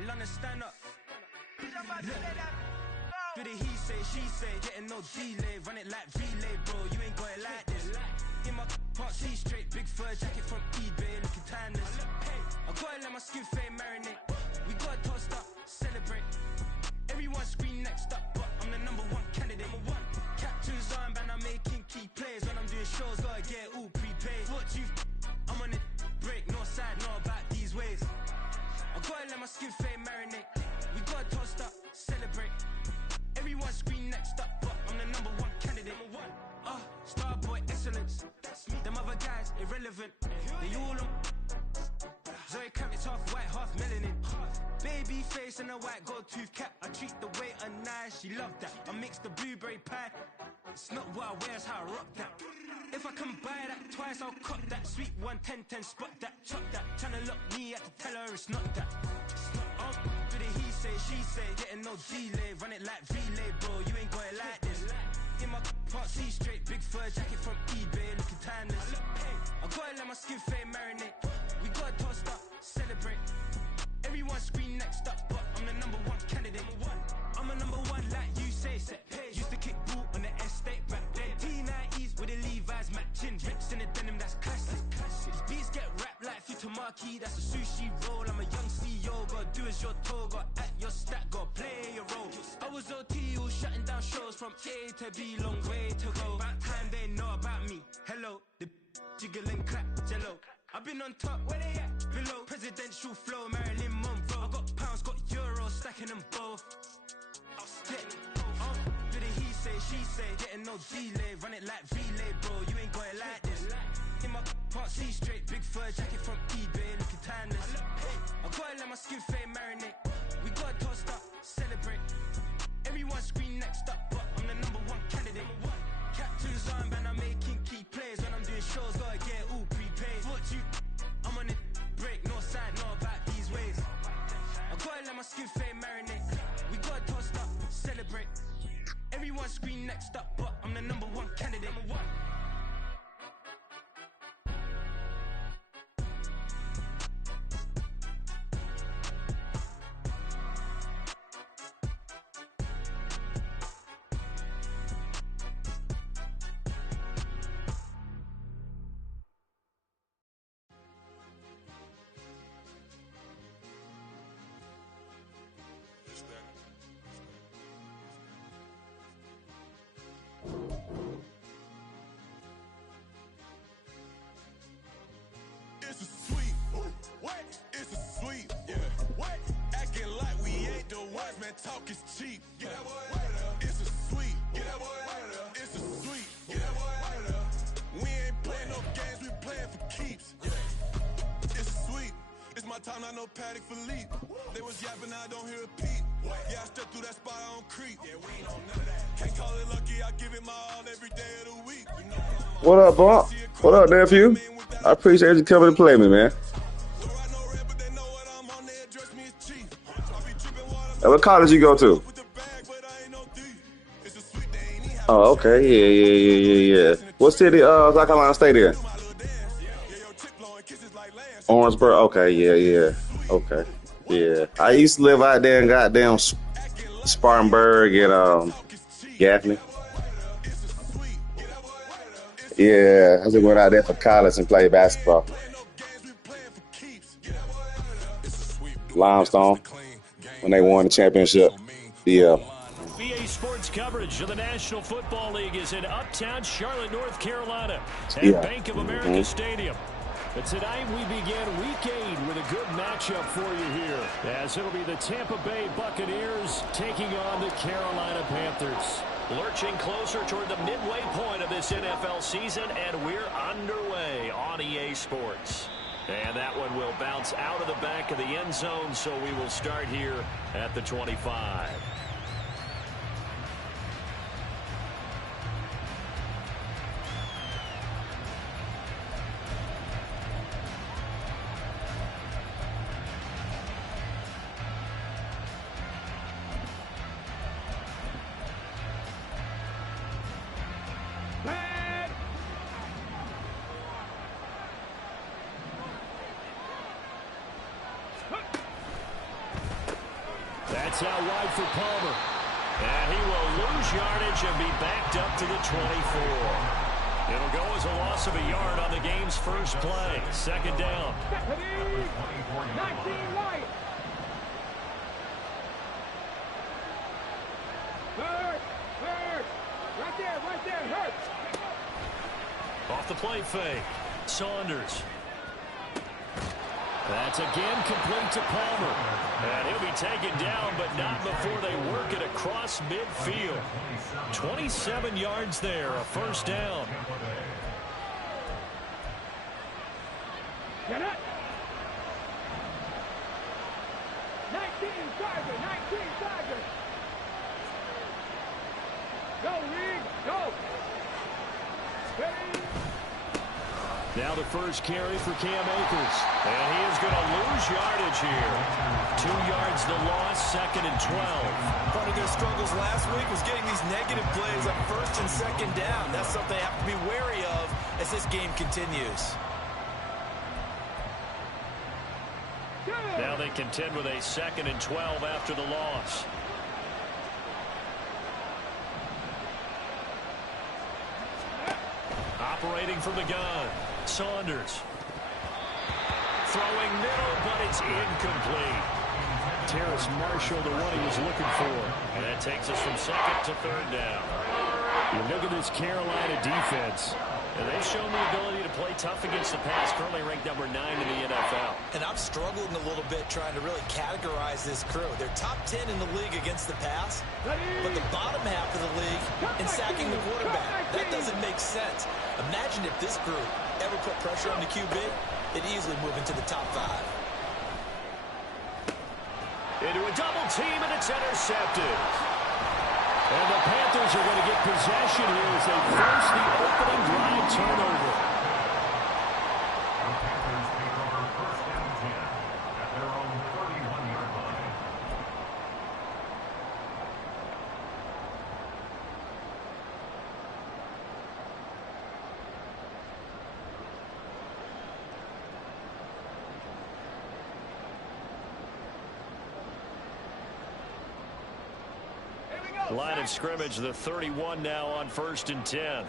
In London, stand up. Do the he say, she say, getting no delay. Run it like relay, bro, you ain't got it like this. In my part C straight, big fur jacket from eBay, looking timeless. I gotta let my skin fade marinate. We gotta toast up, celebrate. Everyone scream next up, but I'm the #1 candidate. Captain's armband, I'm making key plays. When I'm doing shows, gotta get it all prepaid. What you I'm on it, break, no side, know about these ways. I gotta let my skin fade marinate. We gotta toast up, celebrate. Everyone scream next up, but I'm the #1 candidate. Starboy excellence. That's me. Them other guys irrelevant. They all on. Zoe Kravitz half white, half melanin. Baby face and a white gold tooth cap. I treat the waiter nice, she love that. I mix the blueberry pie. It's not what I wear, it's how I rock that. If I can buy that twice, I'll cut that. Sweet 110, spot that, chop that. Tryna lock me at the tell her it's not that. Do the he say, she say, getting no delay. Run it like relay, bro, you ain't got it like this. In my part C straight, big fur jacket from eBay, looking timeless. I gotta let my skin fade marinate. We gotta toast up, celebrate. Everyone scream next up, but I'm the #1 candidate. I'm a #1 like you say, set pace. Used to kick ball on the estate back then. T90s with the Levi's matching. Rips in the denim, that's classic. These beats get wrapped like Futamaki, that's a sushi roll. I'm a young CEO, gotta do as you're told. Gotta act your stat, gotta play your role. I was OT, all shutting down shows from A to B, long way to go. About time they know about me. Hello, the jiggle and clap, jello. I've been on top, where they at? Below, presidential flow, Marilyn Monroe. I got pounds, got euros, stacking them both. I'll stick. Do the he say, she say, getting no delay. Run it like relay, bro, you ain't got it like this. In my part C straight, big fur jacket from eBay, looking timeless. I gotta let my skin fade marinate. We gotta toast up, celebrate. Everyone scream next up, but I'm the #1 candidate. Captain's armband, I'm making key plays. When I'm doing shows, gotta get it all prepaid. What you I'm on it, break, no side, know about these ways. I gotta let my skin fade marinate. We gotta toast up, celebrate. Everyone scream next up, but I'm the #1 candidate. It's a sweep. What? It's a sweep. Yeah. What? Acting like we ain't the ones, man. Talk is cheap. Get that boy out of there. It's a sweep. Get that boy out of there. It's a sweep. Get that boy out of there. We ain't playing no games, we playing for keeps. Yeah. It's a sweep. It's my time, not no Paddock Philippe. They was yapping, I don't hear a peep. Yeah, I stepped through that spot, I don't creep. Yeah, we ain't on none of that. Can't call it lucky, I give it my all every day of the week. You know What up, Bob? What up, nephew? I appreciate you coming to play me, man. Hey, what college you go to? Oh, okay. Yeah. What city, South Carolina State in? Orangeburg. Okay, yeah. Okay, yeah. I used to live out there in goddamn Spartanburg and Gaffney. Yeah, I just went out there for college and played basketball. Limestone, when they won the championship. Yeah. BA Sports coverage of the National Football League is in uptown Charlotte, North Carolina at Bank of America Stadium. But tonight we begin Week 8 with a good matchup for you here, as it'll be the Tampa Bay Buccaneers taking on the Carolina Panthers. Lurching closer toward the midway point of this NFL season, and we're underway on EA Sports. And that one will bounce out of the back of the end zone, so we will start here at the 25. It's out wide for Palmer. And he will lose yardage and be backed up to the 24. It'll go as a loss of a yard on the game's first play. Second down. 19 light. Hurt. Right there, hurt. Off the play fake. Saunders. That's again complete to Palmer. And he'll be taken down, but not before they work it across midfield. 27 yards there, a first down. Get it. 19 Tiger. Go, Reed, go. Steady. Now the first carry for Cam Akers. And he is going to lose yardage here. 2 yards the loss, second and 12. Part of their struggles last week was getting these negative plays on first and second down. That's something they have to be wary of as this game continues. Now they contend with a second and 12 after the loss. Operating from the gun. Saunders. Throwing middle, but it's incomplete. Terrace Marshall, the one he was looking for. And that takes us from second to third down. You look at this Carolina defense, and they've shown the ability to play tough against the pass, currently ranked number 9 in the NFL. And I'm struggling a little bit trying to really categorize this crew. They're top 10 in the league against the pass, but the bottom half of the league in sacking the quarterback. That doesn't make sense. Imagine if this group ever put pressure on the QB, they'd easily move into the top 5. Into a double team, and it's intercepted. And the Panthers are going to get possession here as they force the opening drive turnover. Line of scrimmage, the 31 now on 1st and 10.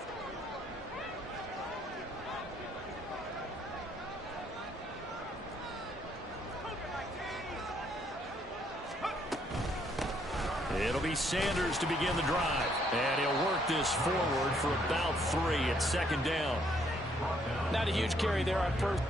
It'll be Sanders to begin the drive. And he'll work this forward for about 3 at second down. Not a huge carry there on first.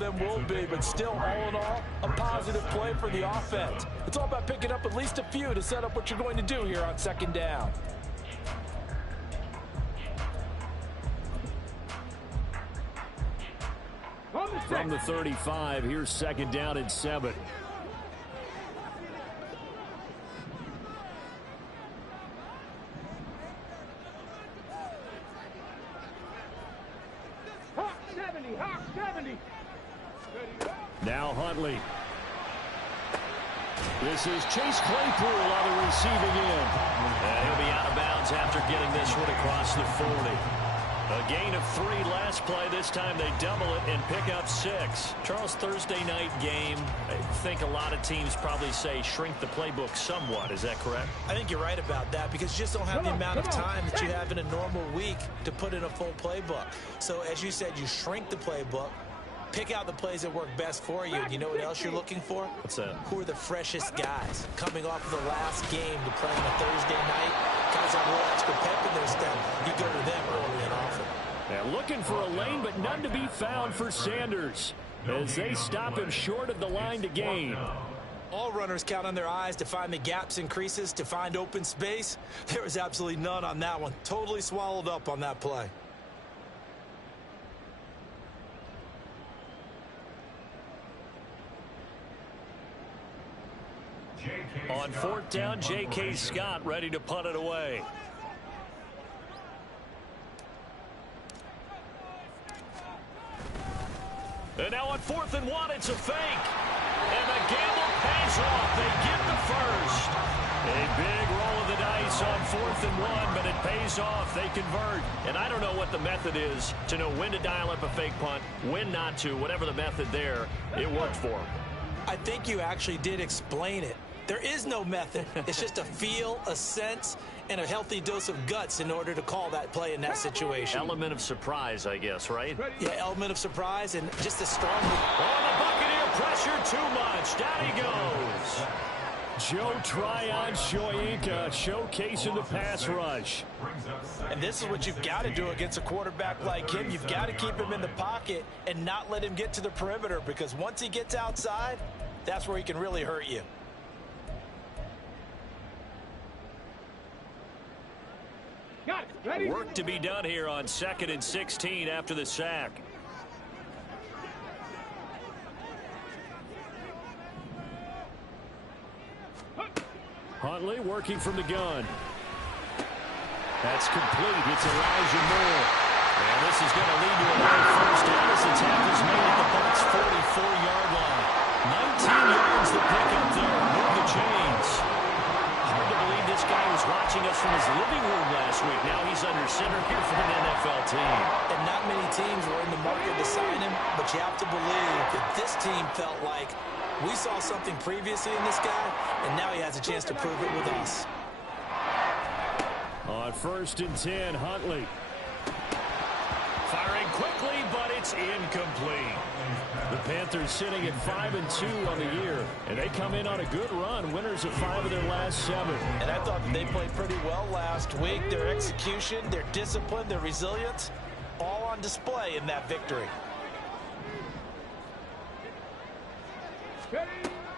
Them will be, but still, all in all, a positive play for the offense. It's all about picking up at least a few to set up what you're going to do here on second down. From the 35, here's second down and 7. Hawk 70. Now Huntley. This is Chase Claypool on the receiving end. And he'll be out of bounds after getting this one across the 40. A gain of 3 last play. This time they double it and pick up 6. Charles, Thursday night game, I think a lot of teams probably say shrink the playbook somewhat. Is that correct? I think you're right about that because you just don't have the amount of time that you have in a normal week to put in a full playbook. So as you said, you shrink the playbook, pick out the plays that work best for you. You know what else you're looking for? What's that? Who are the freshest guys coming off of the last game to play on a Thursday night? Guys have a little extra pep in their step. You go to them early and often. Now looking for a lane, but none to be found for Sanders as they stop him short of the line to gain. All runners count on their eyes to find the gaps and creases, to find open space. There was absolutely none on that one. Totally swallowed up on that play. On 4th down, J.K. Scott ready to punt it away. now on 4th and 1, it's a fake. And the gamble pays off. They get the first. A big roll of the dice on 4th and 1, but it pays off. They convert. And I don't know what the method is to know when to dial up a fake punt, when not to. Whatever the method there, it worked for them. I think you actually did explain it. There is no method. It's just a feel, a sense, and a healthy dose of guts in order to call that play in that situation. Element of surprise, I guess, right? Yeah, element of surprise and just a strong... Oh, the Buccaneer pressure too much. Down he goes. Joe Tryon-Shoyinka showcasing the pass rush. And this is what you've got to do against a quarterback like him. You've got to keep him in the pocket and not let him get to the perimeter, because once he gets outside, that's where he can really hurt you. Got it. Ready? Work to be done here on 2nd and 16 after the sack. Huntley working from the gun. That's complete. It's Elijah Moore. And this is going to lead to another first down as the tackle's made at the Bucs' 44-yard line. 19 yards to pick up there. Move the chains. Hard to believe this guy was watching us from his living room last week. Now he's under center here for an NFL team. And not many teams were in the market to sign him, but you have to believe that this team felt like we saw something previously in this guy, and now he has a chance to prove it with us. On 1st and 10, Huntley. Firing quickly, but it's incomplete. The Panthers sitting at 5-2 on the year, and they come in on a good run, winners of 5 of their last 7. And I thought that they played pretty well last week. Their execution, their discipline, their resilience, all on display in that victory.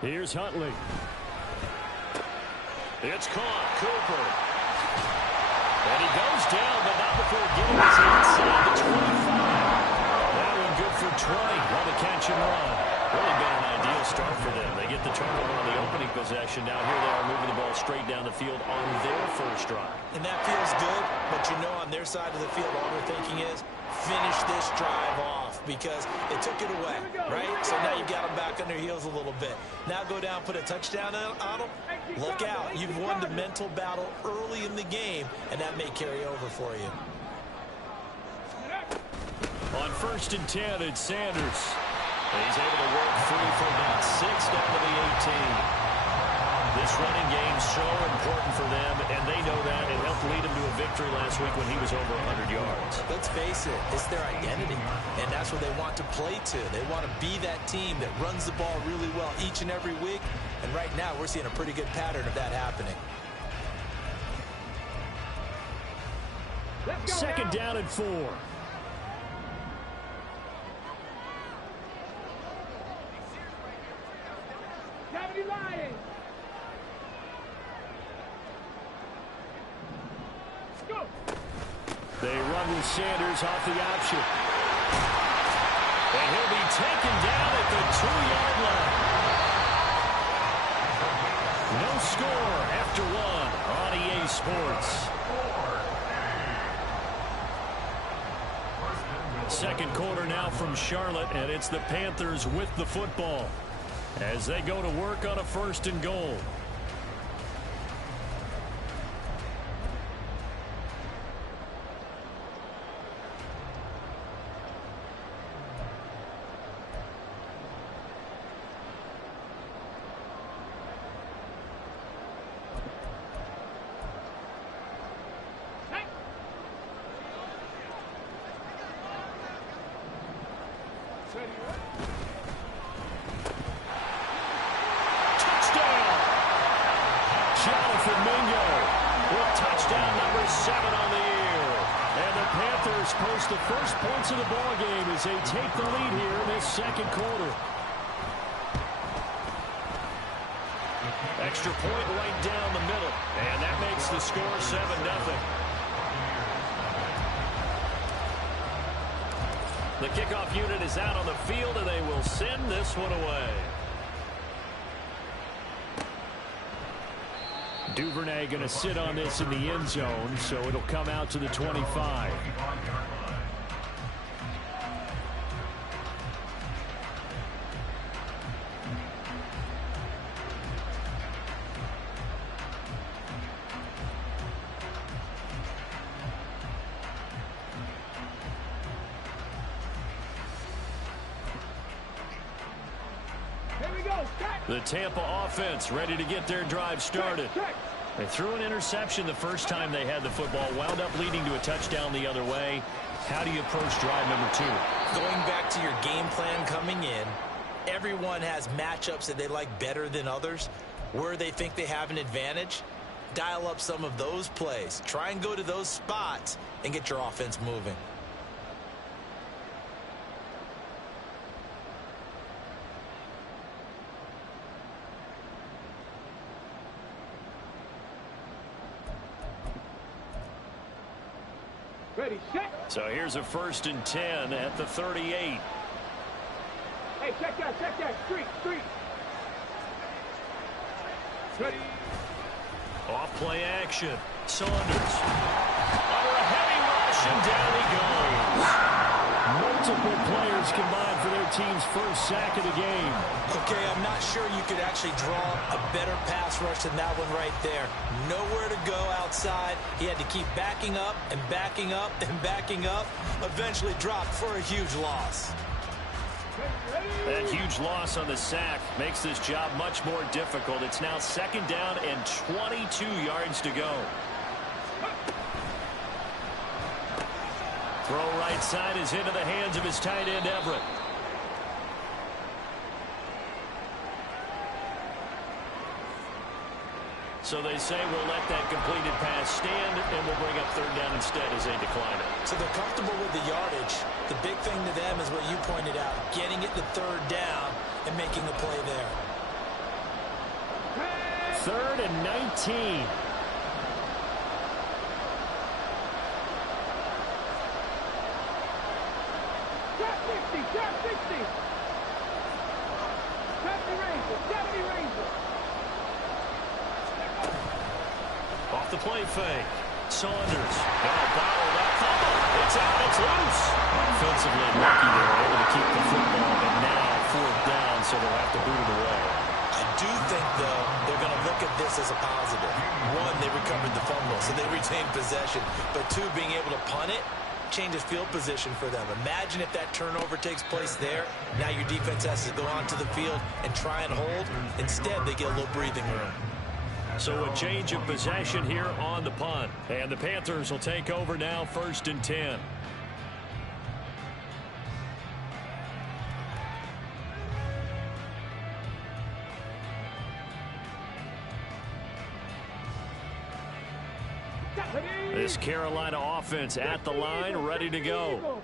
Here's Huntley. It's caught. Cooper. And he goes down, but not before getting his inside the 25. That one good for 20. What a catch and run. Really been an ideal start for them. They get the turnover on the opening possession. Now here they are moving the ball straight down the field on their first drive. And that feels good, but you know on their side of the field all they're thinking is finish this drive off, because they took it away, right? So now you've got them back on their heels a little bit. Now go down, put a touchdown on them. Look out. You've won the mental battle early in the game, and that may carry over for you. On 1st and 10, it's Sanders. He's able to work free for about 6 down to the 18. This running game so important for them, and they know that. It helped lead them to a victory last week when he was over 100 yards. Let's face it, it's their identity, and that's what they want to play to. They want to be that team that runs the ball really well each and every week, and right now we're seeing a pretty good pattern of that happening. 2nd down and 4. They run with Sanders off the option. And he'll be taken down at the 2-yard line. No score after 1 on EA Sports. Second quarter now from Charlotte, and it's the Panthers with the football as they go to work on a 1st and goal. Post the first points of the ball game as they take the lead here in this second quarter. Extra point right down the middle, and that makes the score 7-0. The kickoff unit is out on the field, and they will send this one away. Duvernay going to sit on this in the end zone, so it'll come out to the 25. The Tampa offense ready to get their drive started. They threw an interception the first time they had the football, wound up leading to a touchdown the other way. How do you approach drive number 2? Going back to your game plan coming in, everyone has matchups that they like better than others. Where they think they have an advantage, dial up some of those plays. Try and go to those spots and get your offense moving. Ready, set. So here's a 1st and 10 at the 38. Hey, check that, street. Ready. Off play action. Saunders. Under a heavy rush, and down he goes. Multiple players combined for their team's first sack of the game. Okay, I'm not sure you could actually draw a better pass rush than that one right there. Nowhere to go outside. He had to keep backing up and backing up and backing up. Eventually dropped for a huge loss. That huge loss on the sack makes this job much more difficult. It's now 2nd down and 22 yards to go. Throw right side is into the hands of his tight end, Everett. So they say we'll let that completed pass stand, and we'll bring up 3rd down instead as they decline it. So they're comfortable with the yardage. The big thing to them is what you pointed out, getting it to 3rd down and making the play there. 3rd and 19. Drop 60. 70 Ranger. Off the play fake. Saunders. Bottled up. Fumble. It's out. It's loose. Offensively lucky they were able to keep the football, but now 4th down, so they'll have to boot it away. I do think, though, they're going to look at this as a positive. 1, they recovered the fumble, so they retained possession. But 2, being able to punt it changes field position for them. Imagine if that turnover takes place there. Now your defense has to go onto the field and try and hold. Instead, they get a little breathing room. So a change of possession here on the punt. And the Panthers will take over now, 1st and 10. This Carolina offense at the line, ready to go.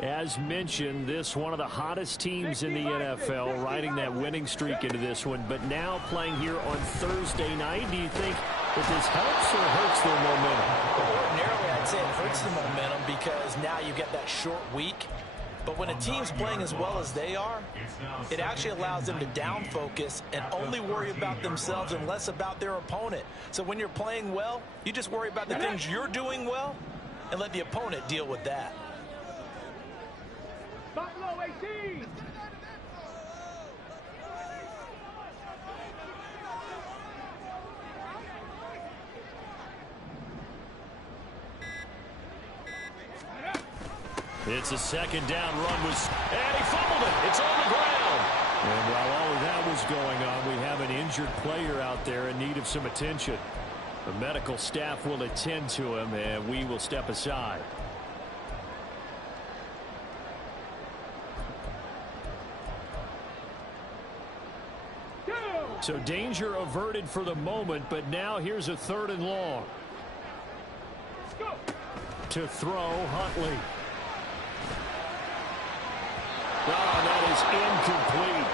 As mentioned, this one of the hottest teams in the NFL, riding that winning streak into this one, but now playing here on Thursday night. Do you think that this helps or hurts their momentum? Ordinarily, I'd say it hurts the momentum because now you get that short week. But when a team's playing as well as they are, it actually allows them to down focus and only worry about themselves and less about their opponent. So when you're playing well, you just worry about the things you're doing well and let the opponent deal with that. Buffalo 18. It's a 2nd down run, and he fumbled it. It's on the ground. And while all of that was going on, we have an injured player out there in need of some attention. The medical staff will attend to him, and we will step aside. So danger averted for the moment, but now here's a 3rd and long. To throw, Huntley. That is incomplete.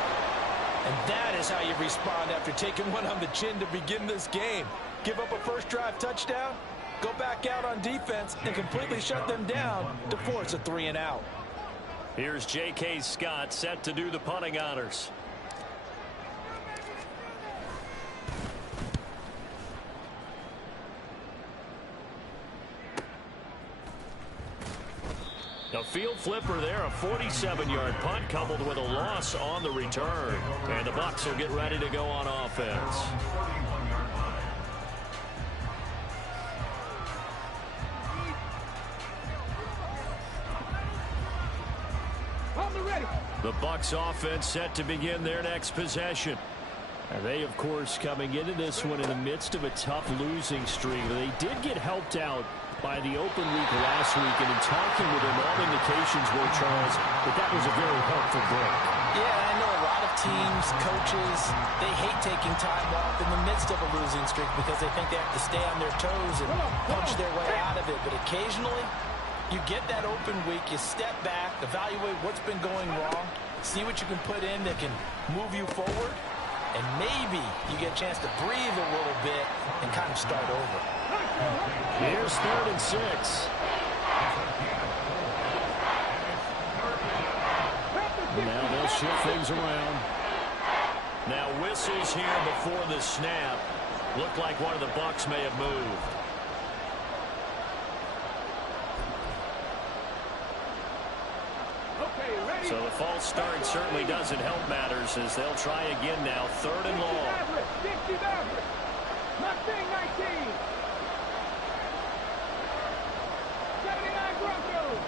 And that is how you respond after taking one on the chin to begin this game. Give up a first drive touchdown, go back out on defense, and completely shut them down to force a 3 and out. Here's J.K. Scott set to do the punting honors. A field flipper there, a 47-yard punt coupled with a loss on the return. And the Bucs will get ready to go on offense. The Bucs offense set to begin their next possession. And they, of course, coming into this one in the midst of a tough losing streak. They did get helped out by the open week last week, and in talking with them, all indications were, Charles, that was a very helpful break. Yeah, I know a lot of teams, coaches, they hate taking time off in the midst of a losing streak because they think they have to stay on their toes and punch their way out of it. But occasionally, you get that open week, you step back, evaluate what's been going wrong, see what you can put in that can move you forward, and maybe you get a chance to breathe a little bit and kind of start over. Here's 3rd and 6. Now they'll shift things around. Now whistles here before the snap. Looked like one of the Bucs may have moved. So the false start certainly doesn't help matters as they'll try again now. 3rd and long. 50 Maverick. Mustang 19. 79 Broncos.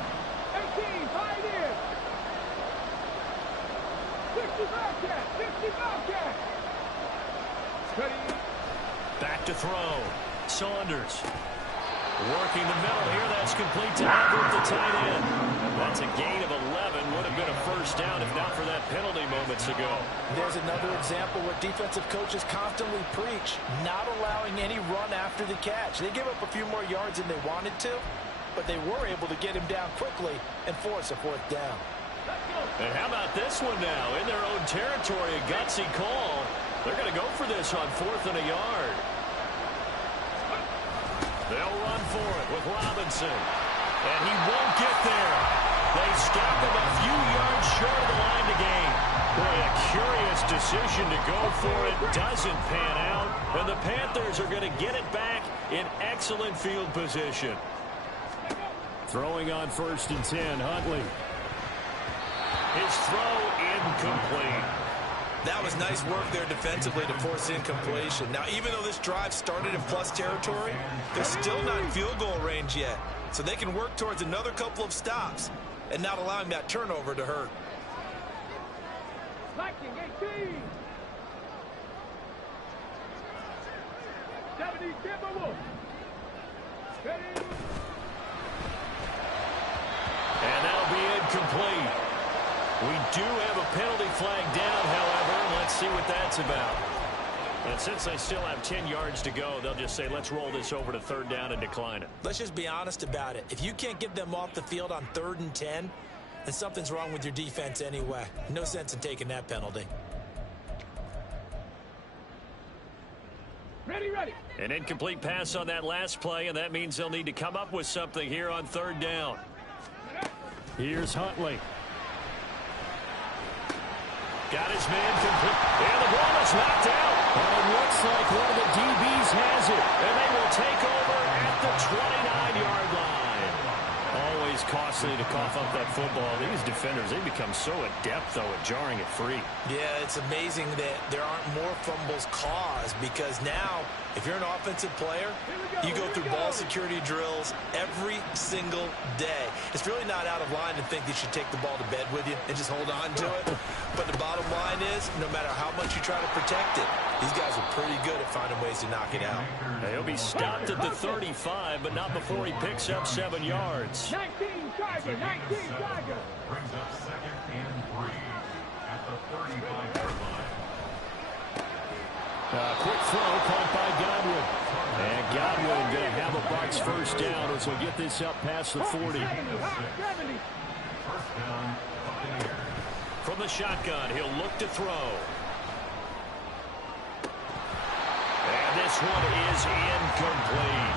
18 Pioneers. 60 Bobcats. 50 Bobcats. Back to throw. Saunders. Working the middle here. That's complete to Everett, the tight end. That's a gain of 11. Would have been a first down if not for that penalty moments ago. There's another example where defensive coaches constantly preach, not allowing any run after the catch. They give up a few more yards than they wanted to, but they were able to get him down quickly and force a 4th down. And how about this one now? In their own territory, a gutsy call. They're going to go for this on 4th and a yard. They'll run for it with Robinson. And he won't get there. They stop him a few yards short of the line to gain. Boy, a curious decision to go for it. Doesn't pan out. And the Panthers are going to get it back in excellent field position. Throwing on 1st and 10, Huntley. His throw incomplete. That was nice work there defensively to force incompletion. Now, even though this drive started in plus territory, they're still not in field goal range yet. So they can work towards another couple of stops and not allowing that turnover to hurt. Viking 18. 70 Timberwolves. And that'll be incomplete. We do have a penalty flag down, however. Let's see what that's about. And since they still have 10 yards to go, they'll just say, let's roll this over to 3rd down and decline it. Let's just be honest about it. If you can't get them off the field on 3rd and 10, then something's wrong with your defense anyway. No sense in taking that penalty. Ready. An incomplete pass on that last play, and that means they'll need to come up with something here on 3rd down. Here's Huntley. Got his man complete. And the ball is knocked out. And it looks like one of the DBs has it. And they will take over at the 29-yard line. Always costly to cough up that football. These defenders, they become so adept, though, at jarring it free. Yeah, it's amazing that there aren't more fumbles caused because now, if you're an offensive player, you go through ball security drills every single day. It's really not out of line to think that you should take the ball to bed with you and just hold on to it. But the bottom line is, no matter how much you try to protect it, these guys are pretty good at finding ways to knock it out. He'll be stopped at the 35, but not before he picks up 7 yards. 19 Tiger. 19 Tiger. Brings up 2nd and 3 at the 35-yard line. Quick throw caught by Godwin. And Godwin going to have a Bucs first down as we get this up past the 40. 70. First down, Buccaneers. From the shotgun, he'll look to throw. And this one is incomplete.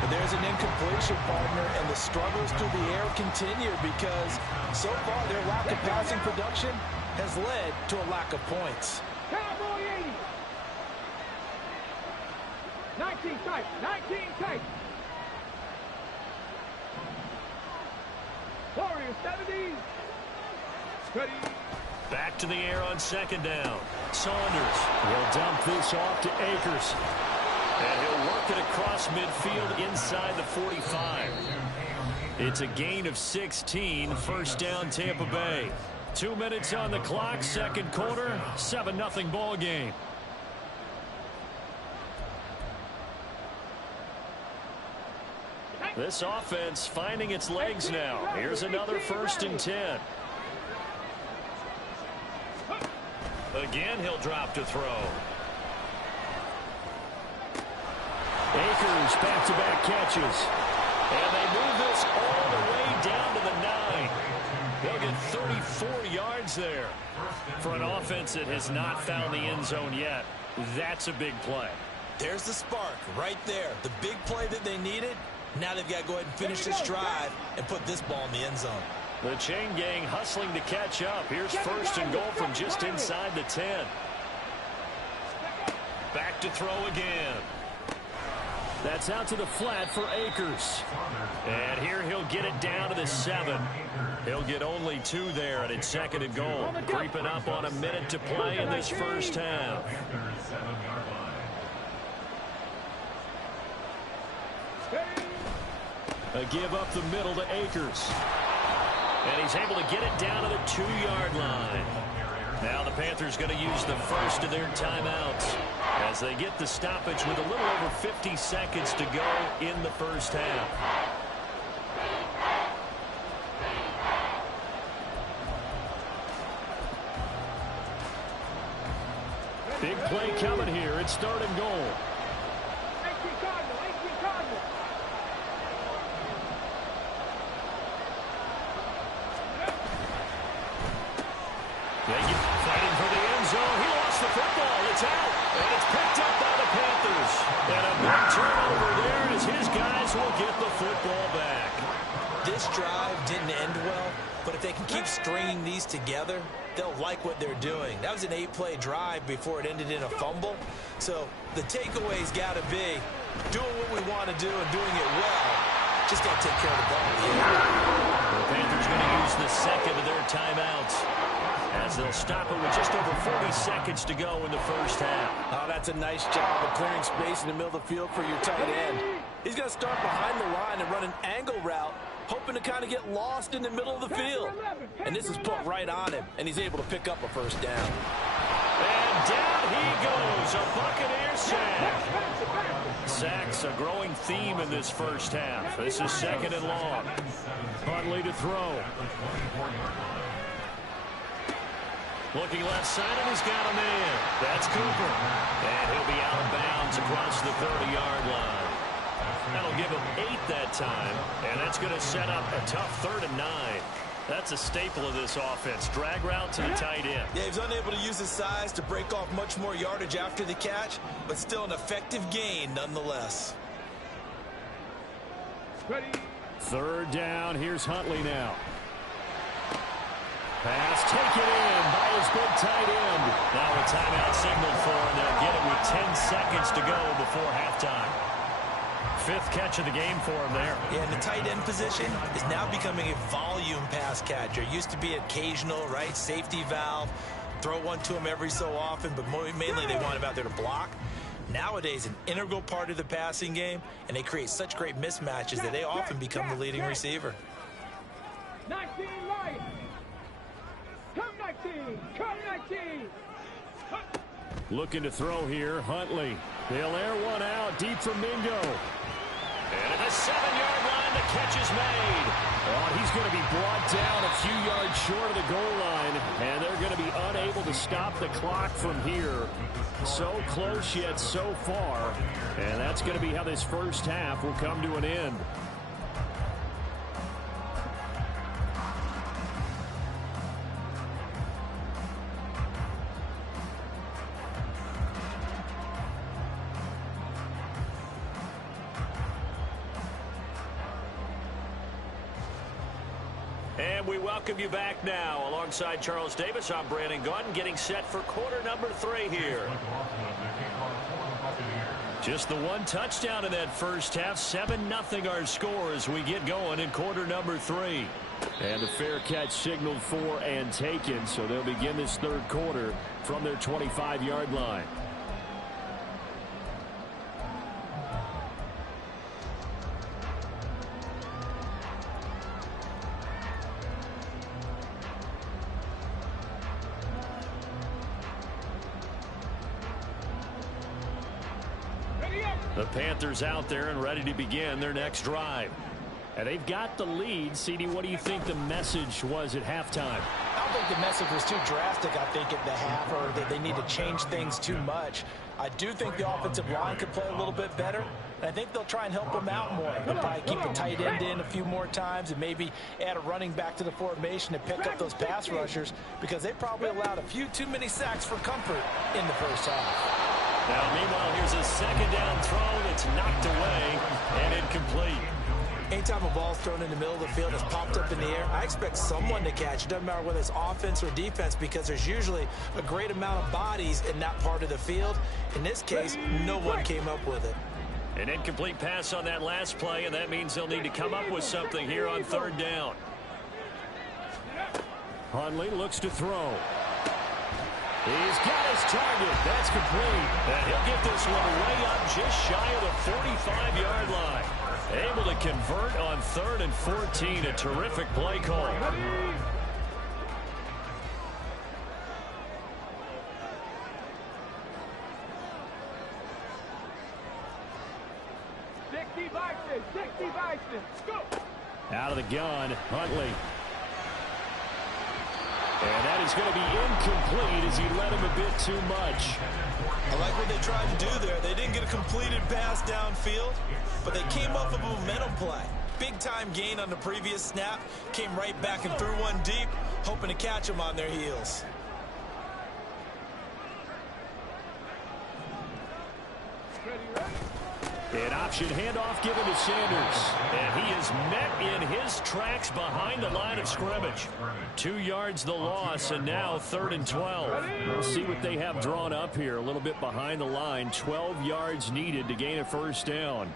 But there's an incompletion, partner, and the struggles through the air continue because so far their lack of passing production has led to a lack of points. Cowboy 80. 19 tight. 19 tight. Warriors 70. Ready. Back to the air on 2nd down. Saunders will dump this off to Akers. And he'll work it across midfield inside the 45. It's a gain of 16. First down, Tampa Bay. 2 minutes on the clock, 2nd quarter, 7-0 ball game. This offense finding its legs now. Here's another 1st and 10. Again, he'll drop to throw. Akers back-to-back catches. And they move this all the way down to the 9. They'll get 34 yards there. For an offense that has not found the end zone yet, that's a big play. There's the spark right there. The big play that they needed. Now they've got to go ahead and finish this drive and put this ball in the end zone. The chain gang hustling to catch up. Here's 1st and goal from just inside the 10. Back to throw again. That's out to the flat for Akers. And here he'll get it down to the 7. He'll get only 2 there, and it's 2nd and goal. Creeping up on a minute to play in this first half. A give up the middle to Akers. And he's able to get it down to the 2-yard line. Now the Panthers going to use the first of their timeouts as they get the stoppage with a little over 50 seconds to go in the first half. Big play coming here. It's 3rd and goal. Fighting for the end zone. He lost the football. It's out. And it's picked up by the Panthers. And a big turnover there as his guys will get the football back. This drive didn't end well, but if they can keep stringing these together, they'll like what they're doing. That was an 8-play drive before it ended in a fumble. So the takeaway's got to be doing what we want to do and doing it well. Just got to take care of the ball at the end. The Panthers going to use the 2nd of their timeouts as they'll stop it with just over 40 seconds to go in the first half. Oh, that's a nice job of clearing space in the middle of the field for your tight end. He's going to start behind the line and run an angle route, hoping to kind of get lost in the middle of the field. And this is put right on him, and he's able to pick up a first down. And down he goes, a Buccaneer sack. Sacks a growing theme in this first half. This is 2nd and long. Huntley to throw. Looking left side, and he's got a man. That's Cooper. And he'll be out of bounds across the 30-yard line. That'll give him 8 that time, and that's going to set up a tough 3rd and 9. That's a staple of this offense. Drag route to the tight end. Yeah, he was unable to use his size to break off much more yardage after the catch, but still an effective gain nonetheless. 3rd down. Here's Huntley now. Pass taken in by his big tight end. Now a timeout signaled for, and they'll get it with 10 seconds to go before halftime. 5th catch of the game for him there. Yeah, and the tight end position is now becoming a volume pass catcher. Used to be occasional, right? Safety valve. Throw one to him every so often, but mainly they want him out there to block. Nowadays, an integral part of the passing game, and they create such great mismatches that they often become the leading receiver. 19 Lions. Come 19. Come 19. Looking to throw here, Huntley. They'll air one out deep from Mingo. And at the 7-yard line, the catch is made. Oh, he's going to be brought down a few yards short of the goal line, and they're going to be unable to stop the clock from here. So close yet so far, and that's going to be how this first half will come to an end. And we welcome you back now. Alongside Charles Davis, I'm Brandon Gunn, getting set for quarter number 3 here. Just the one touchdown in that first half. 7-0 our score as we get going in quarter number 3. And the fair catch signaled for and taken, so they'll begin this 3rd quarter from their 25-yard line. The Panthers out there and ready to begin their next drive. And they've got the lead. CD, what do you think the message was at halftime? I don't think the message was too drastic, I think, at the half, or that they need to change things too much. I do think the offensive line could play a little bit better. And I think they'll try and help them out more. They'll probably keep a tight end in a few more times and maybe add a running back to the formation to pick up those pass rushers, because they probably allowed a few too many sacks for comfort in the first half. Now, meanwhile, here's a second down throw that's knocked away and incomplete. Anytime a ball's thrown in the middle of the field that's popped up in the air, I expect someone to catch. It doesn't matter whether it's offense or defense, because there's usually a great amount of bodies in that part of the field. In this case, no one came up with it. An incomplete pass on that last play, and that means they'll need to come up with something here on third down. Hundley looks to throw. He's got his target. That's complete. And he'll get this one way up just shy of the 45-yard line. Able to convert on 3rd and 14. A terrific play call. Out of the gun, Huntley. And that is going to be incomplete as he led him a bit too much. I like what they tried to do there. They didn't get a completed pass downfield, but they came up with a momentum play. Big-time gain on the previous snap. Came right back and threw one deep, hoping to catch them on their heels. An option handoff given to Sanders. And he is met in his tracks behind the line of scrimmage. 2 yards the loss, and now 3rd and 12. We'll see what they have drawn up here. A little bit behind the line. 12 yards needed to gain a first down.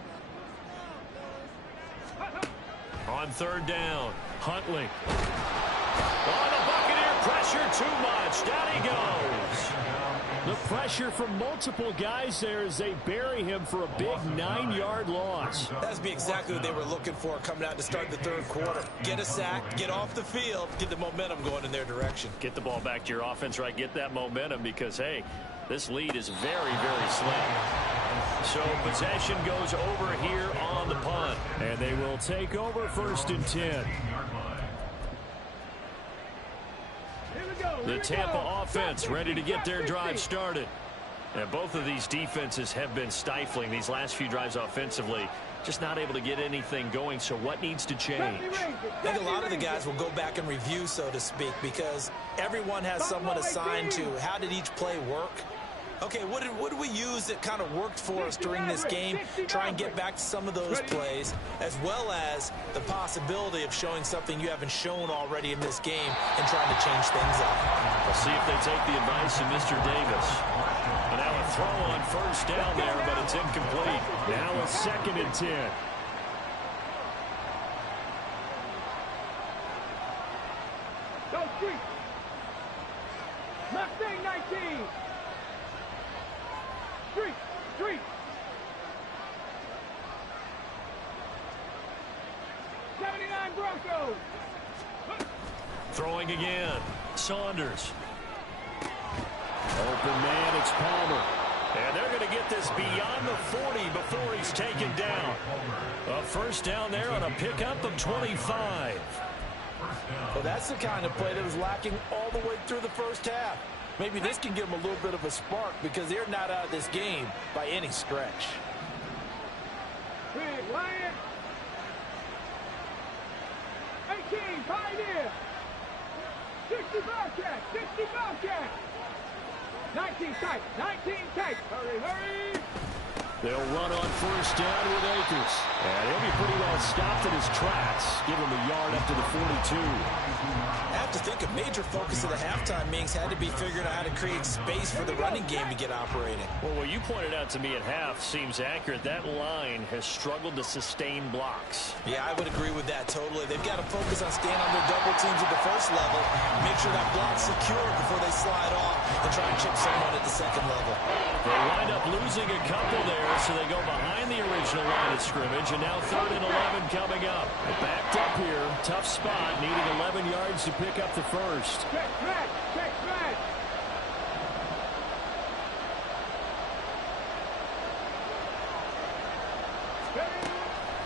On 3rd down, Huntley. Oh, the Buccaneer pressure too much. Down he goes. The pressure from multiple guys there as they bury him for a big 9-yard loss. That's be exactly what they were looking for coming out to start the third quarter. Get a sack, get off the field, get the momentum going in their direction. Get the ball back to your offense, right? Get that momentum because, hey, this lead is very, very slim. So possession goes over here on the punt. And they will take over 1st and 10. The Tampa offense ready to get their drive started. And both of these defenses have been stifling these last few drives offensively. Just not able to get anything going. So what needs to change? I think a lot of the guys will go back and review, so to speak, because everyone has someone assigned to how did each play work. Okay, what did we use that kind of worked for us during this game? Try and get back to some of those plays, as well as the possibility of showing something you haven't shown already in this game and trying to change things up. We'll see if they take the advice of Mr. Davis. And now a throw on 1st down there, but it's incomplete. Now a 2nd and 10. Go street. Mustang 19. Street. 79 Broncos. Throwing again. Saunders. Open man, it's Palmer. And they're going to get this beyond the 40 before he's taken down. A first down there on a pickup of 25. Well, that's the kind of play that was lacking all the way through the first half. Maybe this can give them a little bit of a spark because they're not out of this game by any stretch. Big Lion. 18, Pioneer. 60 Bobcat, 60 Bobcat. 19 tight, 19 tight. Hurry. They'll run on 1st down with Akers. And he'll be pretty well stopped in his tracks. Give him a yard up to the 42. I have to think a major focus of the halftime meetings had to be figuring out how to create space for the running game to get operating. Well, what you pointed out to me at half seems accurate. That line has struggled to sustain blocks. Yeah, I would agree with that totally. They've got to focus on staying on their double teams at the first level, make sure that block's secure before they slide off and try and chip someone at the second level. They wind up losing a couple there, so they go behind the original line of scrimmage, and now 3rd and 11 coming up. They're backed up here, tough spot, needing 11 yards to pick up the first. Check back.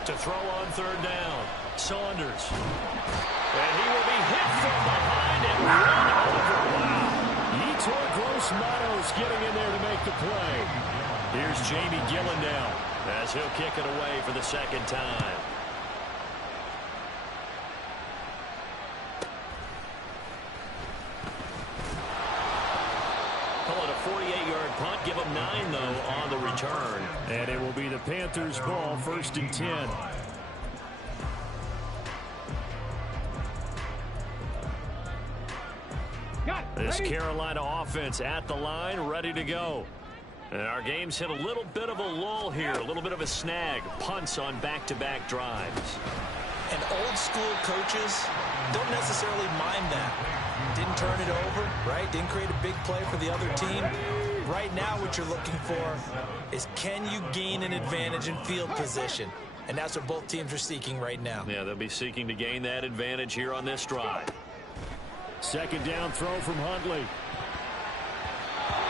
to throw on third down. Saunders. And he will be hit from behind and run over. Wow. Yetur Gross-Matos getting in there to make the play. Here's Jamie Gillen now as he'll kick it away for the second time. Call it a 48-yard punt. Give them 9, though, on the return. And it will be the Panthers' ball, 1st and 10. This Carolina offense at the line, ready to go. And our game's hit a little bit of a lull here, a little bit of a snag. Punts on back-to-back drives. And old-school coaches don't necessarily mind that. Didn't turn it over, right? Didn't create a big play for the other team. Right now what you're looking for is, can you gain an advantage in field position? And that's what both teams are seeking right now. Yeah, they'll be seeking to gain that advantage here on this drive. Second down throw from Huntley.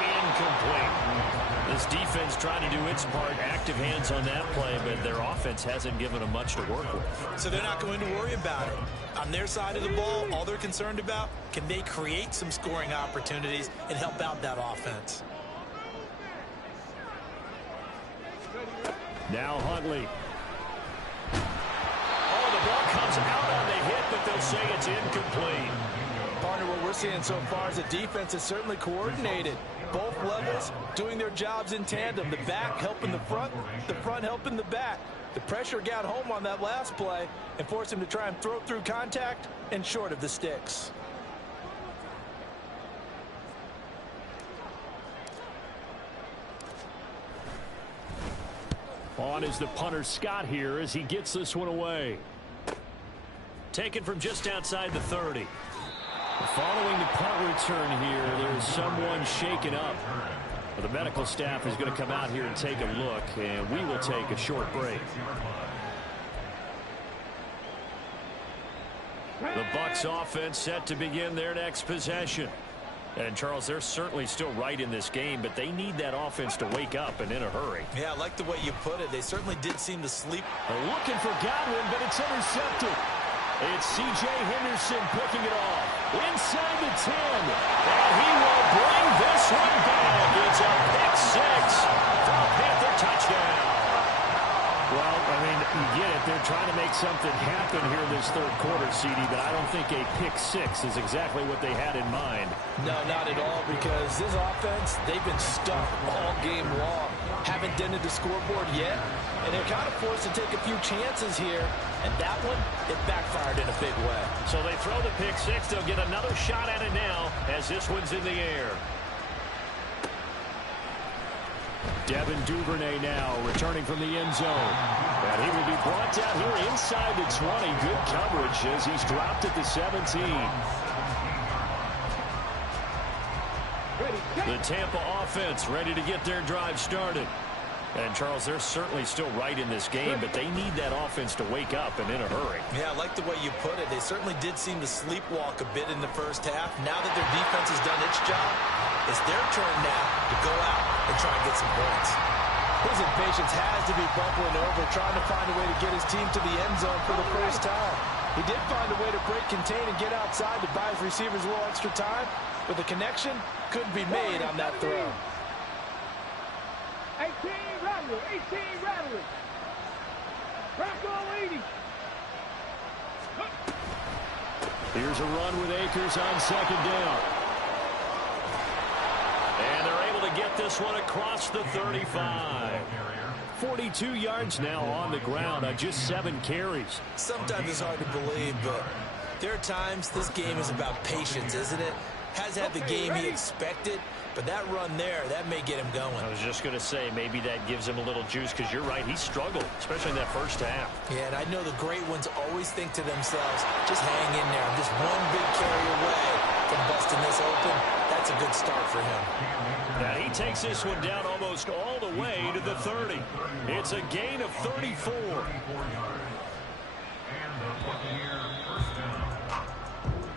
Incomplete. This defense trying to do its part. Active hands on that play, but their offense hasn't given them much to work with. So they're not going to worry about it. On their side of the ball, all they're concerned about, can they create some scoring opportunities and help out that offense? Now Huntley. Oh, the ball comes out on the hit, but they'll say it's incomplete. Partner, what we're seeing so far is the defense is certainly coordinated. Both levels doing their jobs in tandem. The back helping the front helping the back. The pressure got home on that last play and forced him to try and throw through contact and short of the sticks. On is the punter Scott here as he gets this one away. Taken from just outside the 30. Following the punt return here, there's someone shaken up. The medical staff is going to come out here and take a look, and we will take a short break. The Bucs offense set to begin their next possession. And, Charles, they're certainly still right in this game, but they need that offense to wake up and in a hurry. Yeah, I like the way you put it. They certainly did seem to sleep. They're looking for Godwin, but it's intercepted. It's C.J. Henderson picking it off. Inside the 10. And he will bring this one back. It's a pick six for a Panther touchdown. Well, I mean, you get it. They're trying to make something happen here in this third quarter, CD, but I don't think a pick six is exactly what they had in mind. No, not at all, because this offense, they've been stuck all game long. Haven't dented the scoreboard yet, and they're kind of forced to take a few chances here, and that one, it backfired in a big way. So they throw the pick six. They'll get another shot at it now as this one's in the air. Devin Duvernay now returning from the end zone. And he will be brought down here inside the 20. Good coverage as he's dropped at the 17. The Tampa offense ready to get their drive started. And, Charles, they're certainly still right in this game, but they need that offense to wake up and in a hurry. Yeah, I like the way you put it. They certainly did seem to sleepwalk a bit in the first half. Now that their defense has done its job, it's their turn now to go out and try and get some points. His impatience has to be bubbling over, trying to find a way to get his team to the end zone for the first time. He did find a way to break contain and get outside to buy his receivers a little extra time, but the connection couldn't be made on that throw. 18 Rattler, 18 Rattler. Rocco leading. Here's a run with Akers on second down. And they're able to get this one across the 35. 42 yards now on the ground on just 7 carries. Sometimes it's hard to believe, but there are times this game is about patience, isn't it? Has had the game he expected, but that run there, that may get him going. I was just going to say, maybe that gives him a little juice, because you're right, he struggled, especially in that first half. Yeah, and I know the great ones always think to themselves, just hang in there. I'm just one big carry away from busting this open. That's a good start for him. Now he takes this one down almost all the way to the 30. It's a gain of 34.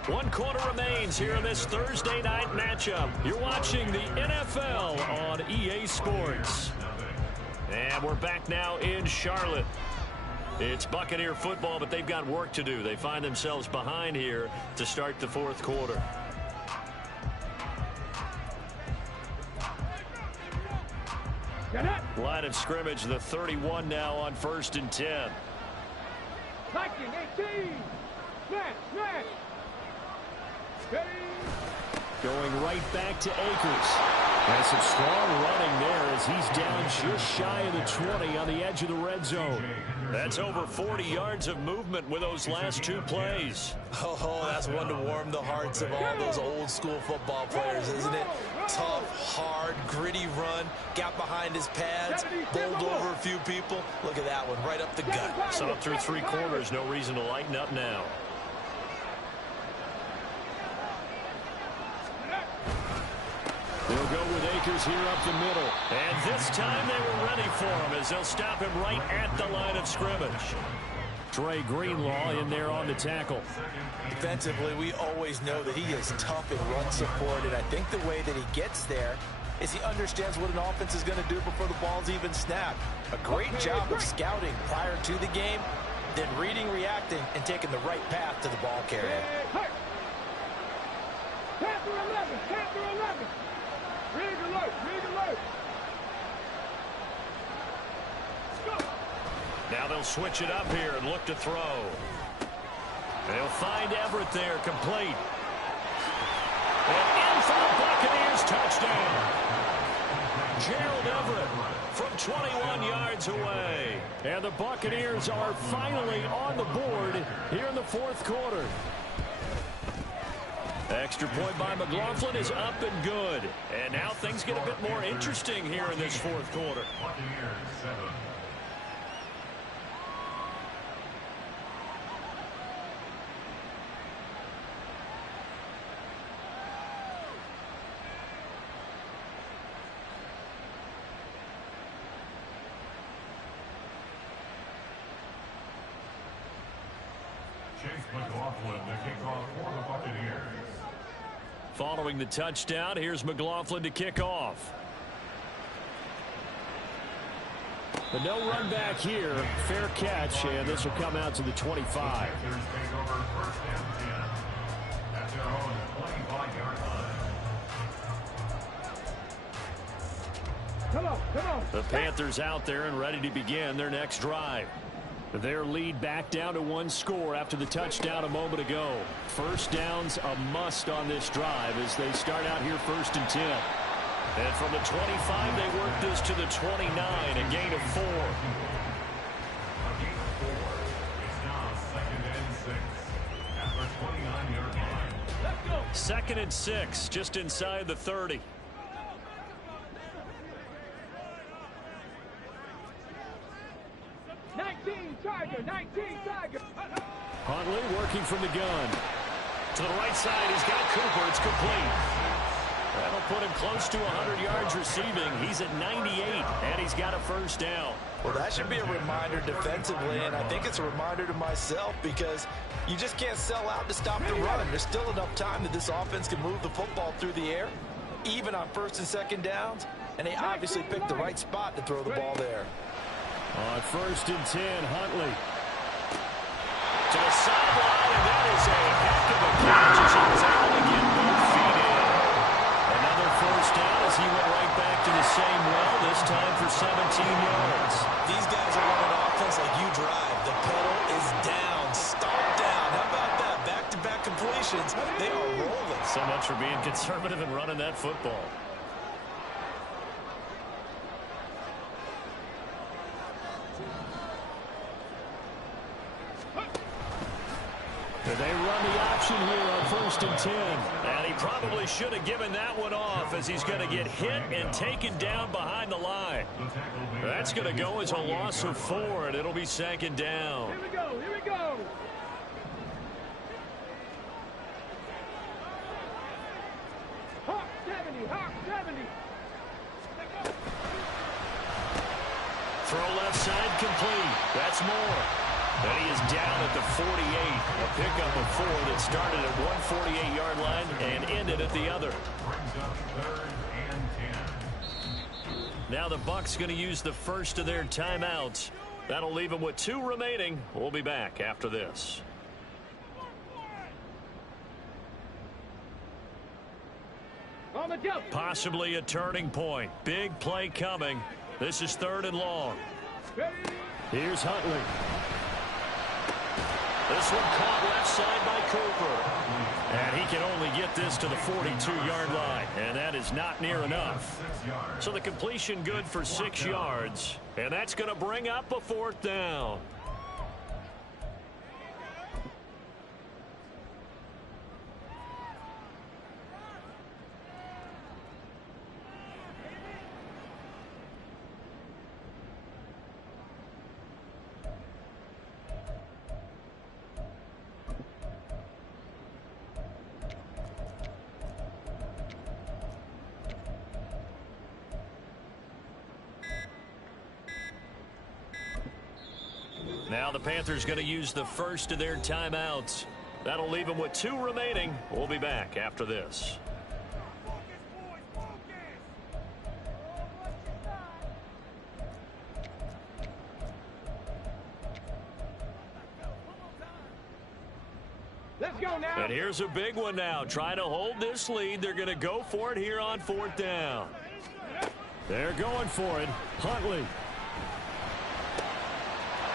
One quarter remains here in this Thursday night matchup. You're watching the NFL on EA Sports. And we're back now in Charlotte. It's Buccaneer football, but they've got work to do. They find themselves behind here to start the fourth quarter. Line of scrimmage, the 31 now on 1st and 10. 18. Smash. Ready. Going right back to Akers. And some strong running there as he's down just shy of the 20 on the edge of the red zone. That's over 40 yards of movement with those last two plays. Oh, that's one to warm the hearts of all those old school football players, isn't it? Tough, hard, gritty run. Got behind his pads, bowled over a few people. Look at that one, right up the gut. Saw it through 3 quarters. No reason to lighten up now. They'll go with Akers here up the middle. And this time they were ready for him as they'll stop him right at the line of scrimmage. Trey Greenlaw in there on the tackle. Defensively, we always know that he is tough in run support, and I think the way that he gets there is he understands what an offense is going to do before the ball's even snapped. A great job of scouting prior to the game, then reading, reacting, and taking the right path to the ball carrier. Panther 11. Rig alert. Now they'll switch it up here and look to throw. They'll find Everett there, complete. And in for the Buccaneers, touchdown. Gerald Everett from 21 yards away. And the Buccaneers are finally on the board here in the fourth quarter. Extra point by McLaughlin is up and good. And now things get a bit more interesting here in this fourth quarter. Following the touchdown, here's McLaughlin to kick off. But no run back here. Fair catch, and this will come out to the 25. Come on. The Panthers out there and ready to begin their next drive. Their lead back down to 1 score after the touchdown a moment ago. First down's a must on this drive as they start out here 1st and 10. And from the 25, they work this to the 29, a gain of 4. Second and 6, just inside the 30. Tiger. Huntley working from the gun. To the right side, he's got Cooper. It's complete. That'll put him close to 100 yards receiving. He's at 98, and he's got a first down. Well, that should be a reminder defensively, and I think it's a reminder to myself because you just can't sell out to stop the run. There's still enough time that this offense can move the football through the air, even on 1st and 2nd downs, and they obviously picked the right spot to throw the ball there. On 1st and 10, Huntley. To the sideline, and that is a heck of a catch as he was able to get both feet in. Another first down as he went right back to the same well, this time for 17 yards. These guys are running offense like you drive. The pedal is down, stomp down. How about that? Back-to-back completions. They are rolling. So much for being conservative and running that football. They run the option here on 1st and 10. And he probably should have given that one off as he's going to get hit and taken down behind the line. That's going to go as a loss of 4, and it'll be 2nd down. Here we go. Hawk 70. Throw left side complete. That's more. And he is down at the 48. A pickup of 4 that started at one 48-yard line and ended at the other. Now the Bucs going to use the first of their timeouts That'll leave them with 2 remaining. We'll be back after this. On the jump. Possibly a turning point. Big play coming. This is 3rd and long. Ready. Here's Huntley. This one caught left side by Cooper. And he can only get this to the 42-yard line. And that is not near enough. So the completion good for 6 yards. And that's going to bring up a 4th down. Now the Panthers going to use the first of their timeouts. That'll leave them with 2 remaining. We'll be back after this. Let's go now. And here's a big one now. Trying to hold this lead. They're going to go for it here on 4th down. They're going for it. Huntley.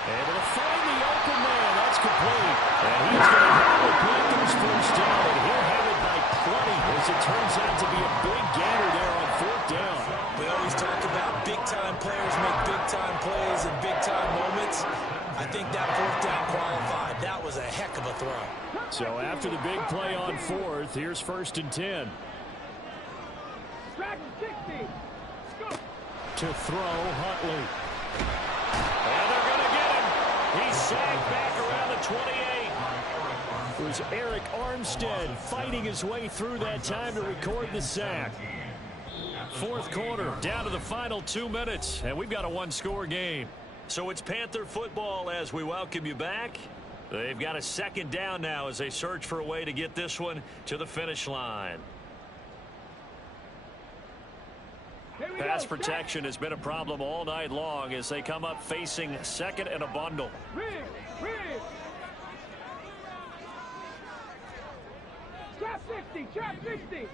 Able to find the open man. That's complete. And he's going to have the Panthers first down. And he'll have it by plenty as it turns out to be a big gainer there on 4th down. We always talk about big-time players make big-time plays in big-time moments. I think that 4th down qualified. That was a heck of a throw. So after the big play on 4th, here's 1st and 10. Track 60. Go. To throw, Huntley. And they're going to get him. He's sacked back around the 28. It was Eric Armstead fighting his way through that time to record the sack. 4th quarter, down to the final 2 minutes, and we've got a 1-score game. So it's Panther football as we welcome you back. They've got a 2nd down now as they search for a way to get this one to the finish line. Pass protection has been a problem all night long as they come up facing 2nd and a bundle. Rig. Trap 60. Trap 60.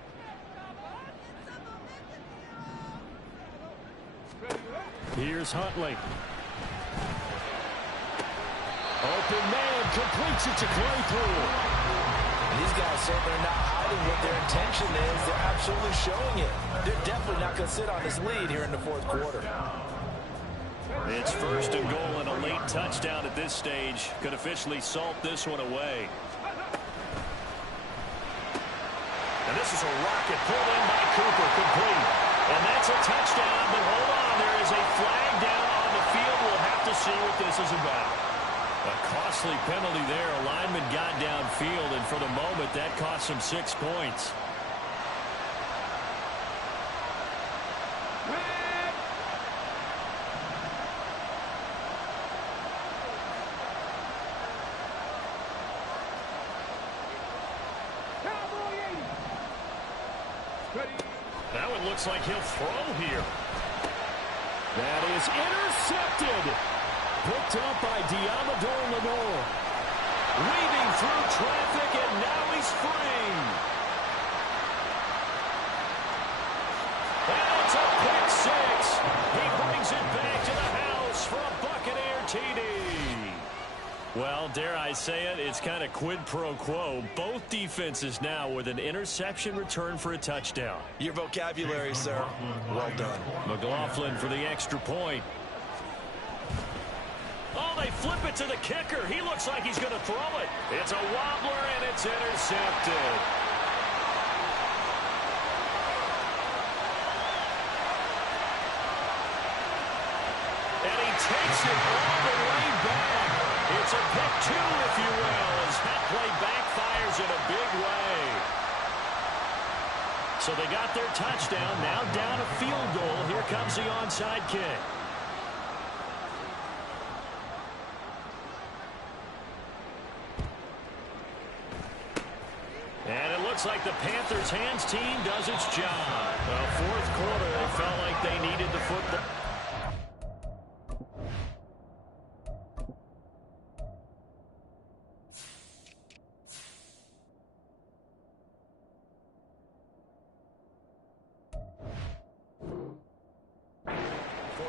Here's Huntley. Open man completes it to Claypool. These guys certainly are not hiding what their intention is. They're absolutely showing it. They're definitely not going to sit on this lead here in the 4th quarter. It's 1st and goal and a late touchdown at this stage could officially salt this one away. And this is a rocket pulled in by Cooper, complete. And that's a touchdown, but hold on, there is a flag down on the field. We'll have to see what this is about. A costly penalty there. A lineman got downfield, and for the moment, that cost him 6 points. Now it looks like he'll throw here. That is intercepted. Picked up by Diamador Lenore. Weaving through traffic, and now he's free. And it's a pick 6. He brings it back to the house for a Buccaneer TD. Well, dare I say it, it's kind of quid pro quo. Both defenses now with an interception return for a touchdown. Your vocabulary, sir. Well done. McLaughlin for the extra point. Oh, they flip it to the kicker. He looks like he's going to throw it. It's a wobbler, and it's intercepted. And he takes it all the way back. It's a pick 2, if you will, as that play backfires in a big way. So they got their touchdown, now down a field goal. Here comes the onside kick. And it looks like the Panthers' hands team does its job. Well, 4th quarter, they felt like they needed the football.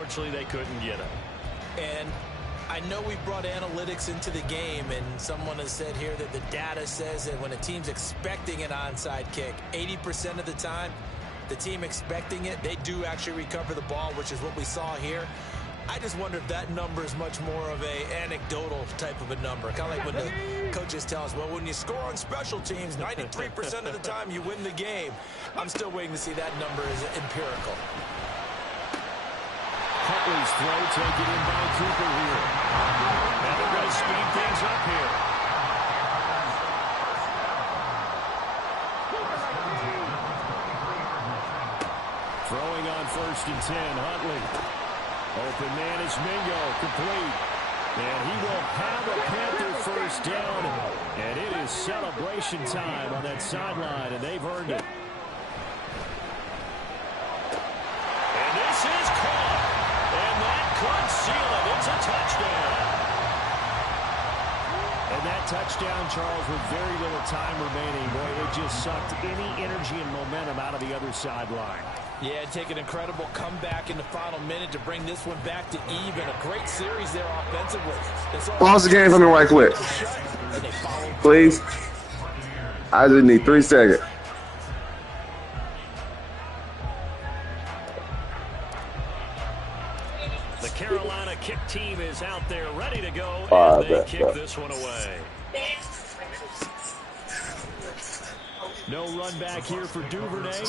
unfortunately, they couldn't get it. And I know we brought analytics into the game, and someone has said here that the data says that when a team's expecting an onside kick, 80% of the time, the team expecting it, they do actually recover the ball, which is what we saw here. I just wonder if that number is much more of a anecdotal type of a number. Kind of like when the coaches tell us, well, when you score on special teams, 93% of the time you win the game. I'm still waiting to see that number is empirical. Huntley's throw taken in by Cooper here. And they're going to speed things up here. Throwing on 1st and 10, Huntley. Open man is Mingo, complete. And he will have a Panther first down. And it is celebration time on that sideline, and they've earned it. And this is caught. And that could seal it. It's a touchdown. And that touchdown, Charles, with very little time remaining, boy, it just sucked any energy and momentum out of the other sideline. Yeah, take an incredible comeback in the final minute to bring this one back to even. A great series there offensively. Pause the game for me right quick. Please. I just need 3 seconds. The Carolina kick team is out there ready to go, and they kick this one away. No run back here for Duvernay.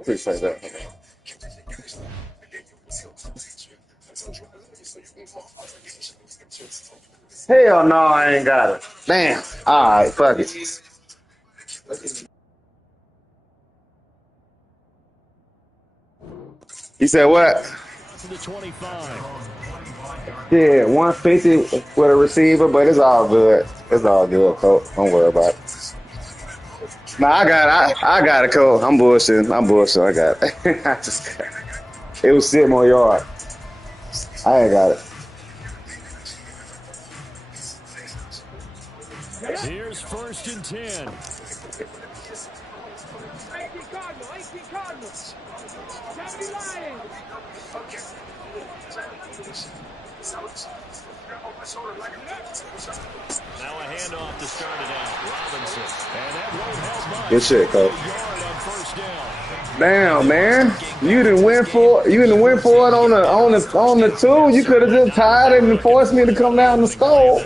Appreciate that. Hell no, I ain't got it. Damn. All right, fuck it. You said what? To the 25. Yeah, 150 with a receiver, but it's all good. It's all good, coach. Don't worry about it. Nah, I got it, coach. I'm bullshitting. I got it. I just got it. It was sitting on yard. I ain't got it. Here's 1st and 10. 18 Cardinals. 70 Lions. Now a handoff to start it out. Robinson. And that won't help much. Good shit, coach. Yard on 1st down. Damn, man. You didn't win for it on the 2. You could have just tied it and forced me to come down the score.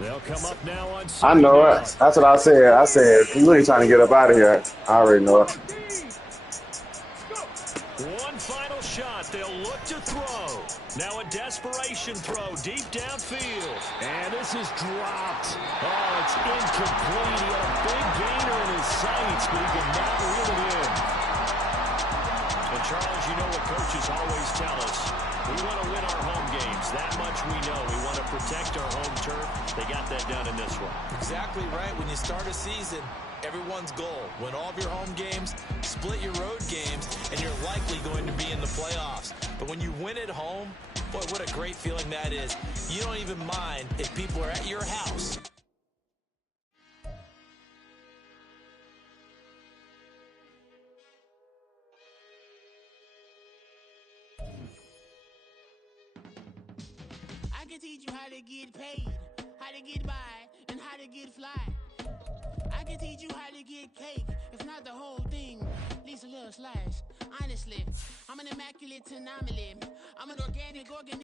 They'll come up now on I know it. That's what I said. I said, you ain't trying to get up out of here. I already know it. One final shot. They'll look to throw. Now a desperation throw deep downfield. And this is dropped. Oh, it's incomplete. He had a big gainer in his sights, but he could not reel it in. And Charles, you know what coaches always tell us. We want to win our home games. That much we know. We want to protect our home turf. They got that done in this one. Exactly right. When you start a season, everyone's goal, win all of your home games, split your road games, and you're likely going to be in the playoffs. But when you win at home, boy, what a great feeling that is. You don't even mind if people are at your house. I can teach you how to get paid, how to get by, and how to get fly. I can teach you how to get cake, if not the whole thing, at least a little slice. Honestly, I'm an immaculate anomaly. I'm a